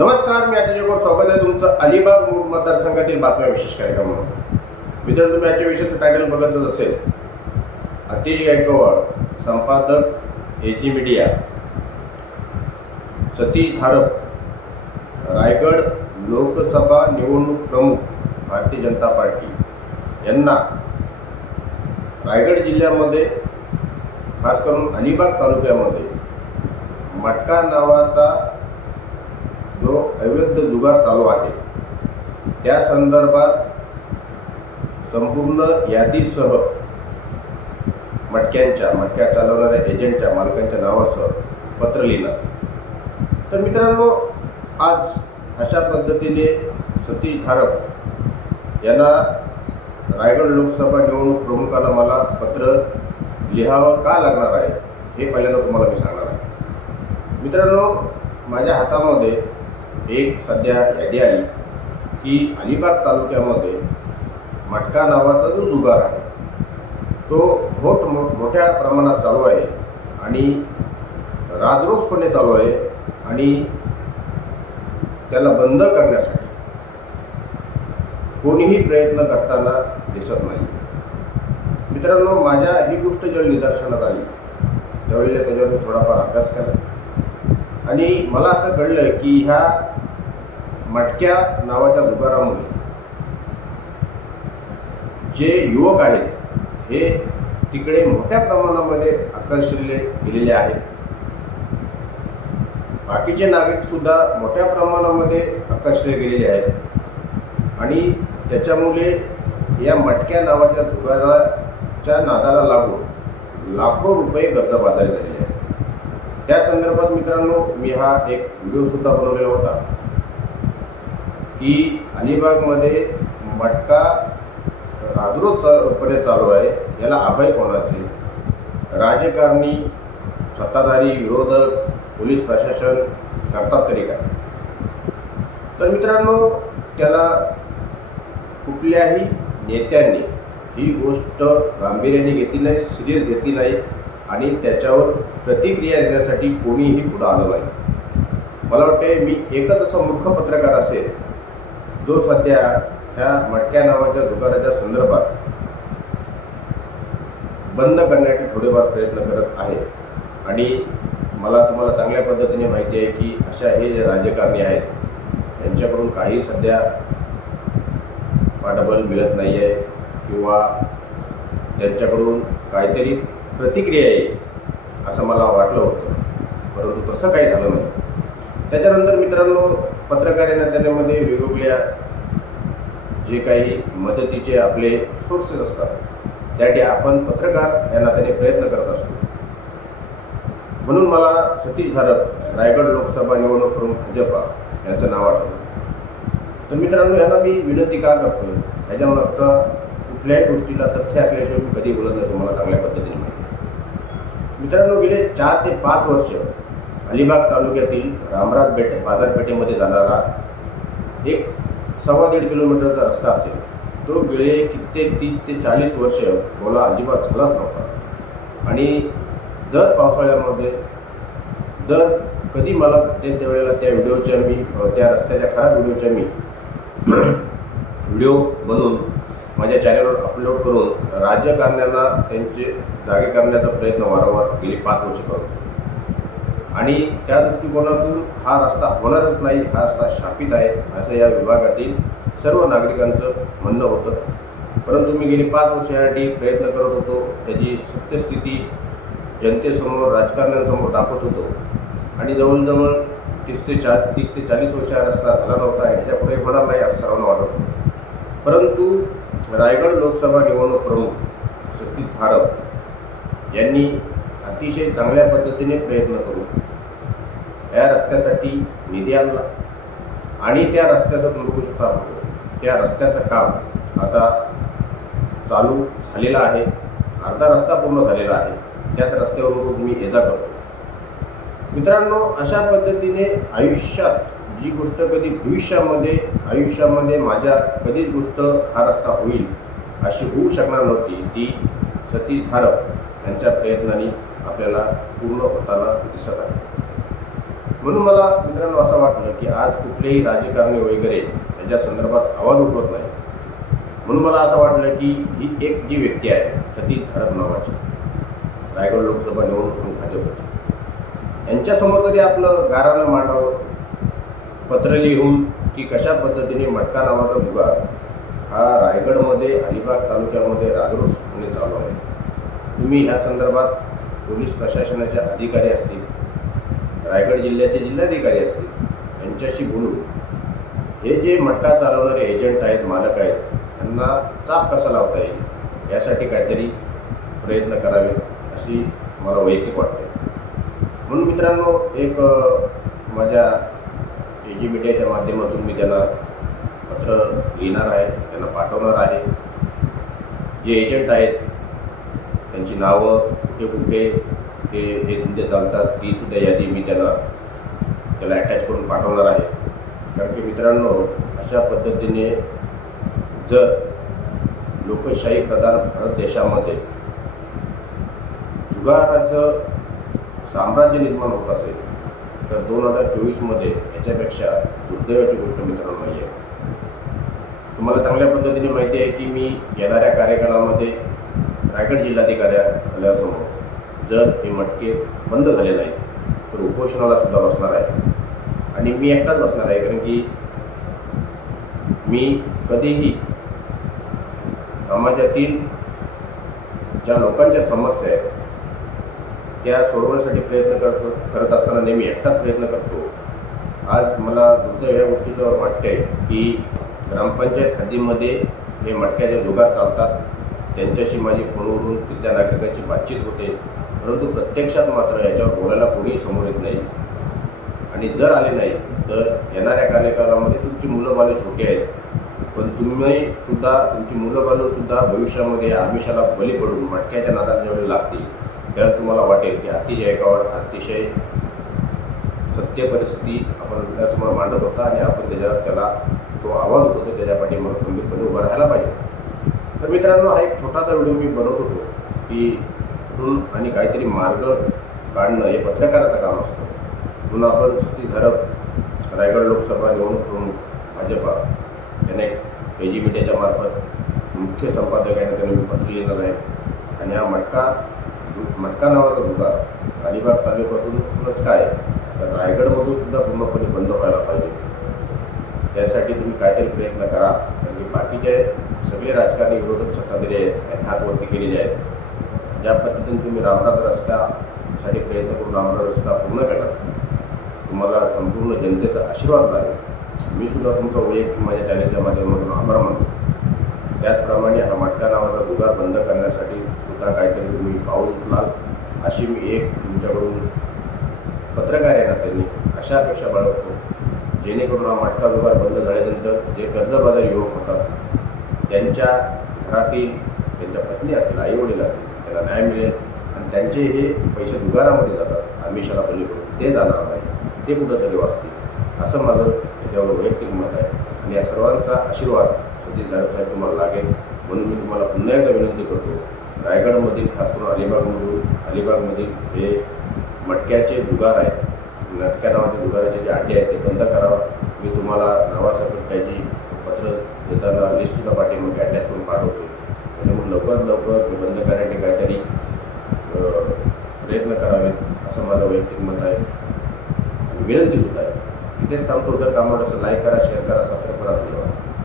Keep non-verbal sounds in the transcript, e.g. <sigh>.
नमस्कार मी अतिशय गोड. स्वागत आहे तुमचं अलिबाग मूळ मतदारसंघातील बातम्या विशेष कार्यक्रम मित्रांनो तुम्ही याच्या विषयाचं टायटल बघतच असेल. अतिश गायकवाड संपादक A G media Satish Dharap Raigad Lok Sabha निवडणूक प्रमुख भारतीय जनता पार्टी. यांना रायगड जिल्ह्यामध्ये खास करून अलिबाग तालुक्यामध्ये मटका नावाचा जो अवैध जुगार चालू आहे. त्या संदर्भात संपूर्ण यादीसह मटक्यांच्या मटक्या चालवणाऱ्या एजंटच्या मालकांच्या नावासह पत्र लिहिलं. तर मित्रांनो आज अशा पद्धतीने सतीश धारक यांना रायगड लोकसभा निवडणूक प्रमुखाला मला पत्र लिहावं का लागणार आहे हे पहिल्यांदा तुम्हाला मी सांगणार आहे. मित्रांनो माझ्या हातामध्ये एक सध्या यादी आली की अलिबाग तालुक्यामध्ये मटका नावाचा जो जुगार आहे तो मोठ मोठ्या प्रमाणात चालू आहे आणि राजरोसपणे चालू आहे आणि त्याला बंद करण्यासाठी कोणीही प्रयत्न करताना दिसत नाही. मित्रांनो माझ्या ही गोष्ट ज्यावेळी निदर्शनात आली त्यावेळेला त्याच्यावर थोडाफार अभ्यास केला. आणि मला असं कळलं की ह्या मटक्या नावाच्या दुकानामुळे जे युवक आहेत हे तिकडे मोठ्या प्रमाणामध्ये आकर्षिले गेलेले आहेत. बाकीचे नागरिकसुद्धा मोठ्या प्रमाणामध्ये आकर्षले गेलेले आहेत. आणि त्याच्यामुळे या मटक्या नावाच्या दुकानाच्या नादाला लागून लाखो रुपये गर्दबाजारी झालेले आहेत. त्या संदर्भात मित्रांनो मी हा एक व्हिडिओसुद्धा बनवलेला होता. की अलिबागमध्ये मटका राजरोजपणे चालू आहे याला अभय कोणाचे? राजकारणी सत्ताधारी विरोधक पोलीस प्रशासन करतात तरी काय? तर मित्रांनो त्याला कुठल्याही नेत्यांनी ही गोष्ट गांभीर्याने घेतली नाही सिरियस घेतली नाही आणि त्याच्यावर प्रतिक्रिया देण्यासाठी कोणीही पुढं आलं नाही. मला वाटते मी एकच असं मूर्ख पत्रकार असेल तो सध्या ह्या मटक्या नावाच्या दुकानाच्या संदर्भात बंद करण्याचे थोडेफार प्रयत्न करत आहे. आणि मला तुम्हाला चांगल्या पद्धतीने माहिती आहे की अशा हे जे राजकारणी आहेत यांच्याकडून काही सध्या पाठबल मिळत नाही आहे किंवा त्यांच्याकडून काहीतरी प्रतिक्रिया येईल असं मला वाटलं होतं. परंतु तसं काही झालं नाही. त्याच्यानंतर मित्रांनो पत्रकार या वेगवेगळ्या जे काही मदतीचे आपले सोर्सेस असतात त्यासाठी आपण पत्रकार या नात्याने प्रयत्न करत असतो. म्हणून मला सतीश धारक रायगड लोकसभा निवडणूक प्रमुख भाजपा यांचं नाव आठवलं. तर मित्रांनो यांना मी विनंती का करतोय? ह्याच्यामागचा कुठल्याही गोष्टीला तथ्य असल्याशिवाय मी कधी बोलत नाही तुम्हाला चांगल्या पद्धतीने मित्रांनो गेले चार ते पाच वर्ष अलिबाग तालुक्यातील रामराज बेट बाजारपेठेमध्ये जाणारा एक सव्वा दीड किलोमीटरचा रस्ता असेल. तो गेले कित्येक तीस ते चाळीस वर्ष मला अजिबात झालाच नव्हता. आणि दर पावसाळ्यामध्ये दर कधी मला ते त्यावेळेला त्या व्हिडिओच्या मी त्या रस्त्याच्या खराब व्हिडिओच्या मी <clears throat> व्हिडिओ बनवून माझ्या चॅनलवर अपलोड करून राजकारण्यांना त्यांचे जागे करण्याचा प्रयत्न वारंवार गेली पाच वर्ष करतो आणि त्या दृष्टिकोनातून हा रस्ता होणारच नाही हा रस्ता शापित आहे असं या विभागातील सर्व नागरिकांचं म्हणणं होतं. परंतु मी गेली पाच वर्ष यासाठी प्रयत्न करत होतो त्याची सत्यस्थिती जनतेसमोर राजकारण्यांसमोर दाखवत होतो. आणि जवळजवळ तीस ते चा तीस ते चाळीस वर्ष हा रस्ता झाला नव्हता ह्याच्यापुढे होणार नाही असं सर्वांना वाटत परंतु रायगड लोकसभा निवडणूक प्रमुख सतीश थारव यांनी अतिशय चांगल्या पद्धतीने प्रयत्न करू. या रस्त्यासाठी निधी आणला. आणि त्या रस्त्याचा तुम्ही होतो त्या रस्त्याचं काम आता चालू झालेलं आहे. अर्धा रस्ता पूर्ण झालेला आहे. त्याच रस्त्यावरून रोज मी ये करतो मित्रांनो अशा पद्धतीने आयुष्यात जी गोष्ट कधी भविष्यामध्ये आयुष्यामध्ये माझ्या कधीच गोष्ट हा रस्ता होईल अशी होऊ शकणार नव्हती. ती सतीश धारक यांच्या प्रयत्नांनी आपल्याला पूर्ण होताना दिसत आहे. म्हणून मला मित्रांनो असं वाटलं की आज कुठलेही राजकारणी वगैरे त्याच्या संदर्भात आवाज उठवत नाही. म्हणून मला असं वाटलं की ही एक जी व्यक्ती आहे सतीश धरम नावाची रायगड लोकसभा निवडणूक भाजपची. यांच्यासमोर तरी आपलं गारानं मांडावं पत्र लिहून की कशा पद्धतीने मटका नावाचा विभाग हा रायगडमध्ये अलिबाग तालुक्यामध्ये राजरोसपणे चालू आहे. तुम्ही ह्या संदर्भात पोलीस प्रशासनाचे अधिकारी असतील रायगड जिल्ह्याचे जिल्हाधिकारी असतील यांच्याशी बोलून हे जे मटका चालवणारे एजंट आहेत मालक आहेत त्यांना चाप कसा लावता येईल? यासाठी काहीतरी प्रयत्न करावे अशी मला वैयक्तिक वाटते. म्हणून मित्रांनो एक माझ्या ए जी मीडियाच्या माध्यमातून मी त्यांना पत्र लिहिणार आहे त्यांना पाठवणार आहे. जे एजंट आहेत त्यांची नावं कुठे कुठे ते हे तिथे चालतात ती सुद्धा यादी मी त्याला त्याला अटॅच करून पाठवणार आहे. कारण की मित्रांनो अशा पद्धतीने जर लोकशाही प्रधान भारत देशामध्ये जुगाराचं साम्राज्य निर्माण होत असेल तर दोन हजार चोवीसमध्ये याच्यापेक्षा दुर्दैवाची गोष्ट मित्रांनो नाही आहे तुम्हाला चांगल्या पद्धतीने माहिती आहे की मी येणाऱ्या कार्यक्रमामध्ये रायगड जिल्हाधिकाऱ्यासमोर जर हे मटके बंद झाले नाही तर उपोषणाला सुद्धा बसणार आहे. आणि मी एकटाच बसणार आहे कारण की मी कधीही समाजातील ज्या लोकांच्या समस्या आहेत त्या सोडवण्यासाठी प्रयत्न करतो करत असताना नेहमी एकटाच प्रयत्न करतो. आज मला दुर्दैव या गोष्टीचं वाटतंय की ग्रामपंचायत हद्दीमध्ये हे मटक्याचे जुगार चालतात. त्यांच्याशी माझी फोनवरून तिथल्या नागरिकांची बातचीत होते परंतु प्रत्यक्षात मात्र याच्यावर बोलायला कोणीही समोर येत नाही. आणि जर आले नाही तर येणाऱ्या कार्यकालामध्ये तुमची मुलं बालं छोटी आहेत. पण तुम्ही सुद्धा तुमची मुलं बालं सुद्धा भविष्यामध्ये या आमिषाला बली पडून मटक्याच्या नादात जेवढे लागतील त्यावेळेला तुम्हाला वाटेल की अतिशय एकावर अतिशय सत्य परिस्थिती आपण डोळ्यासमोर मांडत होता आणि आपण त्याच्यावर त्याला तो आवाज होतो त्याच्या पाठीमाग खंबीरपणे उभं राहायला पाहिजे. तर मित्रांनो हा एक छोटासा व्हिडिओ मी बनवत होतो की कुठून आणि काहीतरी मार्ग काढणं हे पत्रकाराचं काम असतं. म्हणून आपण सती धरप रायगड लोकसभा निवडणूक प्रमुख भाजपा याने के जी मीडियाच्या मार्फत मुख्य संपादक आहे त्याने मी पत्र लिहिलेलं आहे. आणि हा मटका जु- मटका नावाचा जुगार अलिबाग तालुक्यातूनच काय तर रायगडमधून सुद्धा पूर्णपणे बंद व्हायला पाहिजे. त्यासाठी तुम्ही काहीतरी प्रयत्न करा. कारण की बाकीचे सगळे राजकारणी विरोधक सत्ताधारी आहेत हातवरती गेलेले आहेत. ज्या पद्धतीने तुम्ही रामराज रस्त्यासाठी प्रयत्न करून रामराज रस्ता पूर्ण केला तुम्हाला संपूर्ण जनतेचा आशीर्वाद लागेल. मी सुद्धा तुमचा वैयक्तिक माझ्या चॅनलच्या माध्यमातून आभार मानतो त्याचप्रमाणे हा मटका नावाचा जुगार बंद करण्यासाठी सुद्धा काहीतरी तुम्ही पाऊल उचलाल अशी मी एक तुमच्याकडून पत्रकार आहे त्यांनी अशा अपेक्षा बाळगतो जेणेकरून हा मटका जुगार बंद झाल्यानंतर जे कर्जबाजार युवक होतात त्यांच्या घरातील त्यांच्या पत्नी असतील आईवडील असतील त्यांना न्याय मिळेल आणि त्यांचे हे पैसे दुगारामध्ये जातात आमिषाला पलीकडून ते जाणार नाही. ते कुठंतरी वाचतील. असं माझं त्याच्यावर वैयक्तिक मत आहे. आणि या सर्वांचा आशीर्वाद सतीश जाधव साहेब तुम्हाला लागेल. म्हणून मी तुम्हाला पुन्हा एकदा विनंती करतो रायगडमधील खास करून अलिबागमधून अलिबागमधील हे मटक्याचे दुगार आहेत मटक्या नावाचे दुगाराचे जे अड्डे आहेत ते बंद करावं. मी तुम्हाला नावासकट त्याची देताना लिस्टसुद्धा पाठीमागे अटॅच करून पाठवतो त्याच्यामुळे म्हणजे लवकरात लवकर ते बंद करण्यासाठी काहीतरी प्रयत्न करावेत असं माझं वैयक्तिक मत आहे. विनंतीसुद्धा आहे. इथेच थांबतो. तर कामावर असं लाईक करा शेअर करा सबस्क्राईब करा धन्यवाद.